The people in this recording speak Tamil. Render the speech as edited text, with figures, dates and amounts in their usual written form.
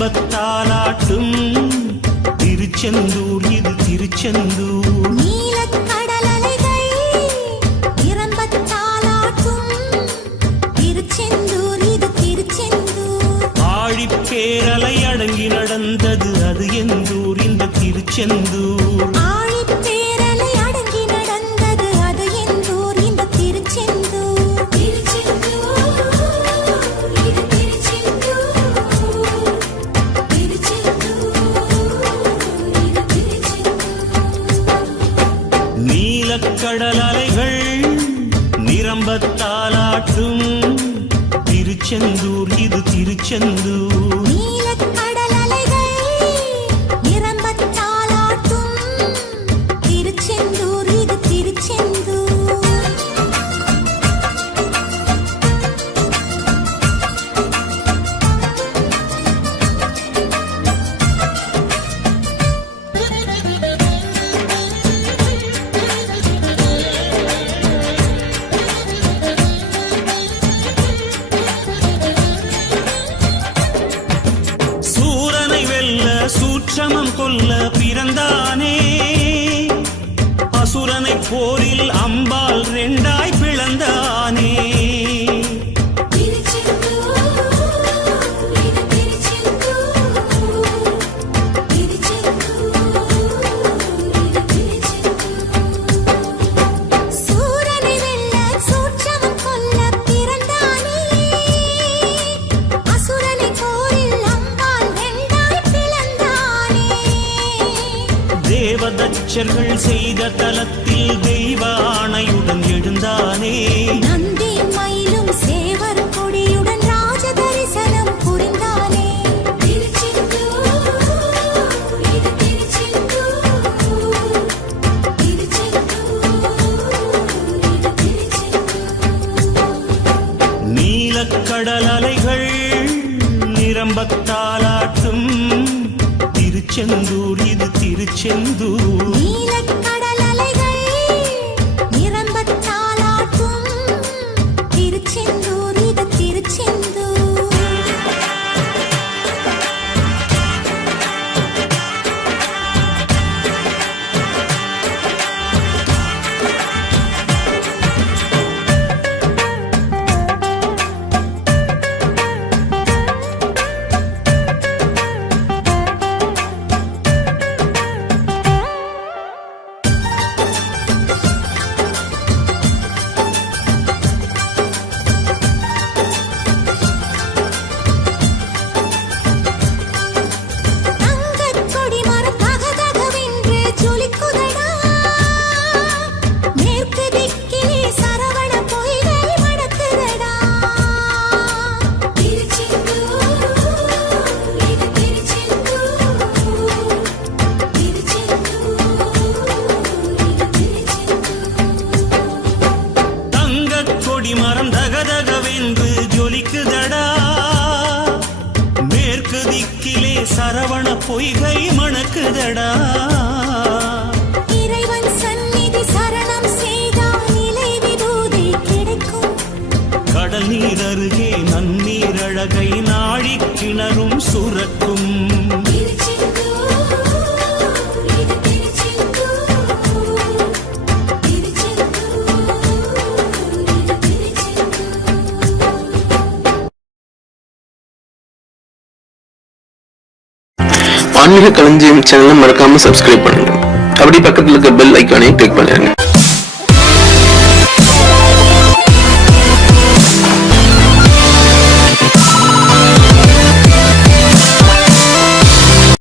நிரம்பத்தாலாட்டும் திருச்செந்தூர் இது திருச்செந்தூர். நீலக்கடல் அலைகள் நிரம்பத்தாலாட்டும் திருச்செந்தூர் இது திருச்செந்தூர். ஆழிப்பேரலை அடங்கி நடந்தது அது எந்தூர் இந்த திருச்செந்தூர். ஆழிப்பேரலை அடங்கி நடந்தது அது எந்தூர் இந்த திருச்செந்தூர். திருச்செந்தூர் இது திருச்செந்தூர். நீலக்கடல் அலைகள் நிரம்பத்தாலாட்டும் திருச்செந்தூர் இது திருச்செந்தூர். நீலக்கடல் அலைகள் நிரம்பத்தாலாட்டும் திருச்செந்தூர் இது திருச்செந்தூர். சூட்சமம் கொல்ல பிறந்தானே அசுரனை போரில் அம்பால் ரெண்டாய் பிளந்தானே. தேவதச்சர்கள் செய்த தலத்தில் தெய்வ ஆணையுடன் எழுந்தானே. நந்தி மயிலும் சேவர் கொடியுடன் ராஜ தரிசனம் புரிந்தானே. நீலக்கடல் அலைகள் நிரம்பத்தாலாட்டும் திருச்செந்தூர் இது திருச்செந்தூர். நீலக்கடல் அலைகள் நிரம்பத்தாலாட்டும் திருச்செந்தூர் இது திருச்செந்தூர். மரம் தகதகவென்று ஜொலிக்குதடா மேற்கு திக்கிலே சரவண பொய்கை மணக்குதடா. இறைவன் சந்நிதி சரணம் செய்தால் நிலை விபூதி கிடைக்கும். கடல் நீர் அருகே நன்னீர் அழகை நாழி கிணறும் சுரக்கும். ஆன்மீக களஞ்சியம் சேனலை மறக்காம சப்ஸ்கிரைப் பண்ணுங்க. அப்படி பக்கத்துல இருக்க பெல் ஐக்கானையும் கிளிக் பண்ணிருங்க.